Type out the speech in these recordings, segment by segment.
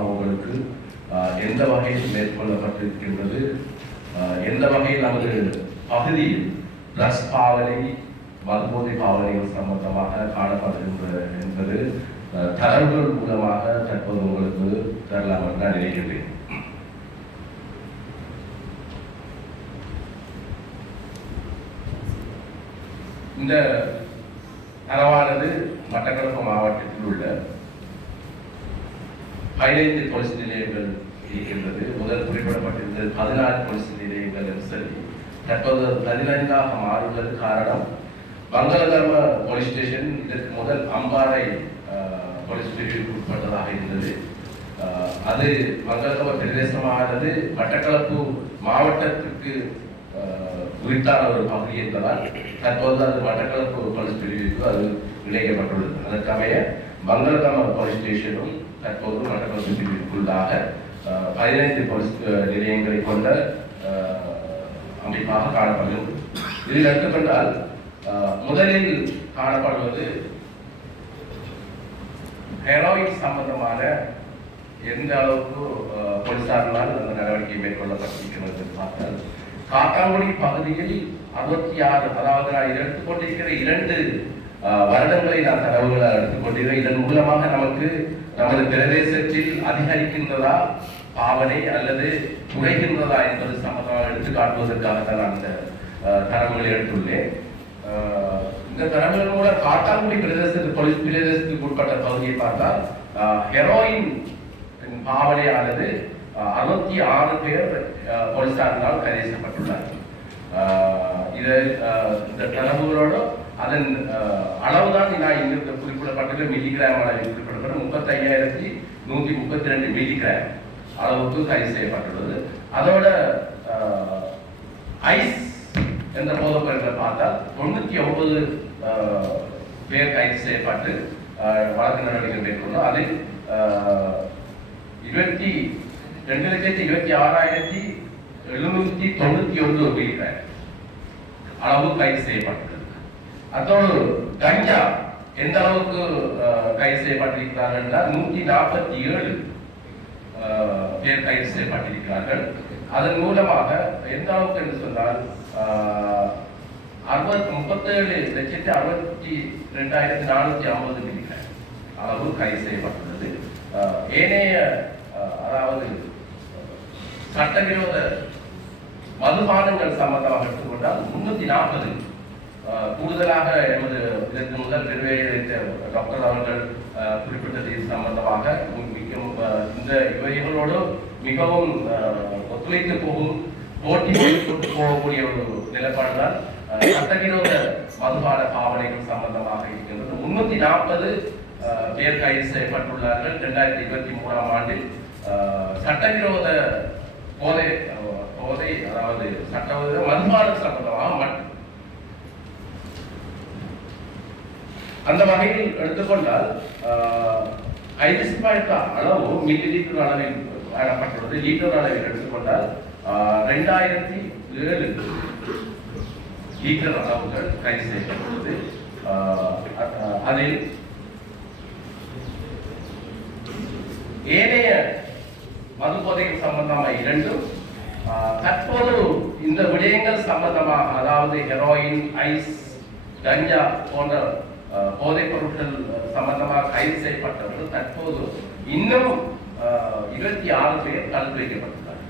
அவங்களுக்கு எந்த வகையில் மேற்கொள்ளப்பட்டிருக்கின்றது? எந்த வகையில் நமது பகுதியில் ரஸ் பாவனை மதுபோதை பாவனைகள் சம்பந்தமாக காணப்படுகின்ற என்பது தரவுகள் மூலமாக தற்போது உங்களுக்கு தரலாம் என்று நான் நினைக்கின்றேன். இந்த தரவானது மட்டக்களப்பு மாவட்டத்தில் உள்ள பதினைந்து போலீஸ் நிலையங்கள் இருக்கின்றது. முதல் குறிப்பிடப்பட்டிருந்தது பதினாறு போலீஸ் நிலையங்கள் என்று சொல்லி. தற்போது பதினைந்தாக மாறுவது காரணம். மங்களகர்ம போலீஸ் ஸ்டேஷன் இதற்கு முதல் அம்பாறை போலீஸ் பிரிவுக்கு உட்பட்டதாக இருந்தது. அது மங்களகர்ம பிரதேசமானது மட்டக்களப்பு மாவட்டத்திற்கு உரித்தான ஒரு பகுதி என்பதால் தற்போது அது மட்டக்களப்பு போலீஸ் பிரிவுக்கு அது இணைக்கப்பட்டுள்ளது. அதற்கமைய மங்களதர்ம போலீஸ் ஸ்டேஷனும் தற்போது மட்டக்களப்பு பிரிவிற்குள்ளாக பதினைந்து போலீஸ் நிலையங்களை கொண்ட ஆஹ், அமைப்பாக காணப்படுகிறது இதில் எடுத்துக்கொண்டால் ஆஹ், முதலில் காணப்படுவது ஹெரோயின் சம்பந்தமான எந்த அளவுக்கு ஆஹ், போலீசாரினால் அந்த நடவடிக்கை மேற்கொள்ளப்பட்டிருக்கிறது பார்த்தால் காத்தாங்குடி பகுதியில் அறுபத்தி ஆறு அதாவது நான் இதை எடுத்துக்கொண்டிருக்கிற இரண்டு வருடங்களை நான் தரவுகளை எடுத்துக்கொண்டிருக்கிறேன் இதன் மூலமாக நமக்கு நமது பிரதேசத்தில் அதிகரிக்கின்றதா பாவனை அல்லது குறைகின்றதா என்பது சம்பந்தமாக எடுத்து காட்டுவதற்காக தான் நான் இந்த தரவுகளை எடுத்துள்ளேன். இந்த தரவுகள் மூலம் காட்டாங்குடி பிரதேசத்து பிரதேசத்துக்கு உட்பட்ட பகுதியை பார்த்தால் ஹெரோயின் பாவனை அல்லது அறுபத்தி ஆறு பேர் போலீசாரினால் கைது செய்யப்பட்டுள்ளார் ஆஹ், இது ஆஹ், இந்த தரவுகளோடு அதன் அளவுதான் நான் இங்கு குறிப்பிடப்பட்டது. மில்லிகிராம் அளவில் குறிப்பிடப்பட்ட முப்பத்தையாயிரத்தி நூத்தி முப்பத்தி ரெண்டு மில்லிகிராம் அளவுக்கு கைது செய்யப்பட்டுள்ளது. அதோட ஆஹ், ஐஸ் என்ற போதப்பொருட்களை பார்த்தால் தொண்ணூத்தி ஒன்பது ஆஹ், பேர் கைது செய்யப்பட்டு வழக்கு நடவடிக்கை மேற்கொண்டோம் அதில் ஆஹ், இருபத்தி ரெண்டு லட்சத்தி இருபத்தி ஆறாயிரத்தி எழுநூத்தி தொண்ணூத்தி ஒன்று ரூபாய் அளவு கைது செய்யப்பட்டது அதோடு கஞ்சா எந்த அளவுக்கு ஆஹ், கைது செய்யப்பட்டிருக்கிறார்கள் என்றால் நூத்தி நாற்பத்தி ஏழு ஆஹ், பேர் கைது செய்யப்பட்டிருக்கிறார்கள். அதன் மூலமாக எந்த அளவுக்கு என்று சொன்னால் அறுபத்தி முப்பத்தேழு லட்சத்தி அறுபத்தி ரெண்டாயிரத்தி நானூத்தி ஐம்பது மில்லிகிராம் அளவு கைது செய்யப்பட்டுள்ளது ஆஹ், ஏனைய அதாவது சட்டவிரோத மதுபானங்கள் சம்பந்தமாக எடுத்துக்கொண்டால் முன்னூத்தி நாற்பது கூடுதலாக எமது இதற்கு முதல் நிர்வகித்த டாக்டர் அவர்கள் குறிப்பிட்டது இது சம்பந்தமாக மிகவும் இந்த இவைகளோடு மிகவும் ஒத்துழைத்து போகும் போட்டி கொண்டு போகக்கூடிய ஒரு நிலைப்பாடுதான் சட்டவிரோத மதுபான பாவனைகள் சம்பந்தமாக இருக்கின்றது. முன்னூத்தி நாற்பது பேர் கைது செய்யப்பட்டுள்ளார்கள். இரண்டாயிரத்தி இருபத்தி மூணாம் ஆண்டில் சட்டவிரோத போதை போதை அதாவது சட்டவிரோத மதுபானம் சம்பந்தமாக மட்டும் அந்த வகையில் எடுத்துக்கொண்டால் ஐடிசிபாய்த்த அளவு மில்லி லிட்டர் அளவில் வழங்கப்பட்டுள்ளது. லிட்டர் அளவில் எடுத்துக்கொண்டால் ரெண்டாயிரத்தி ஏழு லிட்டர் அளவுகள் கைது செய்யப்பட்டுள்ளது. அதில் ஏனைய மது போதைகள் சம்பந்தமாக இரண்டும் ஆஹ், தற்போது இந்த விடயங்கள் சம்பந்தமாக அதாவது ஹெரோயின் ஐஸ் கஞ்சா போன்ற போதைப் பொருட்கள் சம்பந்தமாக கைது செய்யப்பட்டவர்கள் தற்போது இன்னும் ஆஹ், இருபத்தி ஆறு பேர் தடுத்து வைக்கப்பட்டுள்ளார்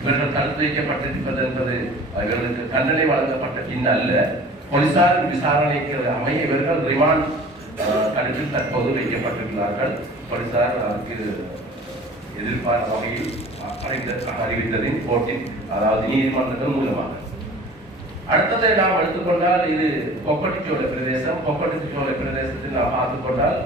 இவர்கள் தடுத்து வைக்கப்பட்டிருப்பது என்பது இவர்களுக்கு தண்டனை வழங்கப்பட்ட பின் அல்ல. போலீசார் விசாரணைக்கு அமைய இவர்கள் ரிமாண்ட் ஆஹ், தடுப்பில் தற்போது வைக்கப்பட்டிருக்கிறார்கள். போலீசார் அதற்கு எதிர்பார்த்த வகையில் அறிந்த அறிவித்ததின் கோர்ட்டின் அதாவது நீதிமன்றங்கள் மூலமாக. அடுத்ததை நாம் எடுத்துக்கொண்டால் இது கொக்கட்டிச்சோலை பிரதேசம். கொக்கட்டிச்சோலை பிரதேசத்தில் நாம் பார்த்துக்கொண்டால்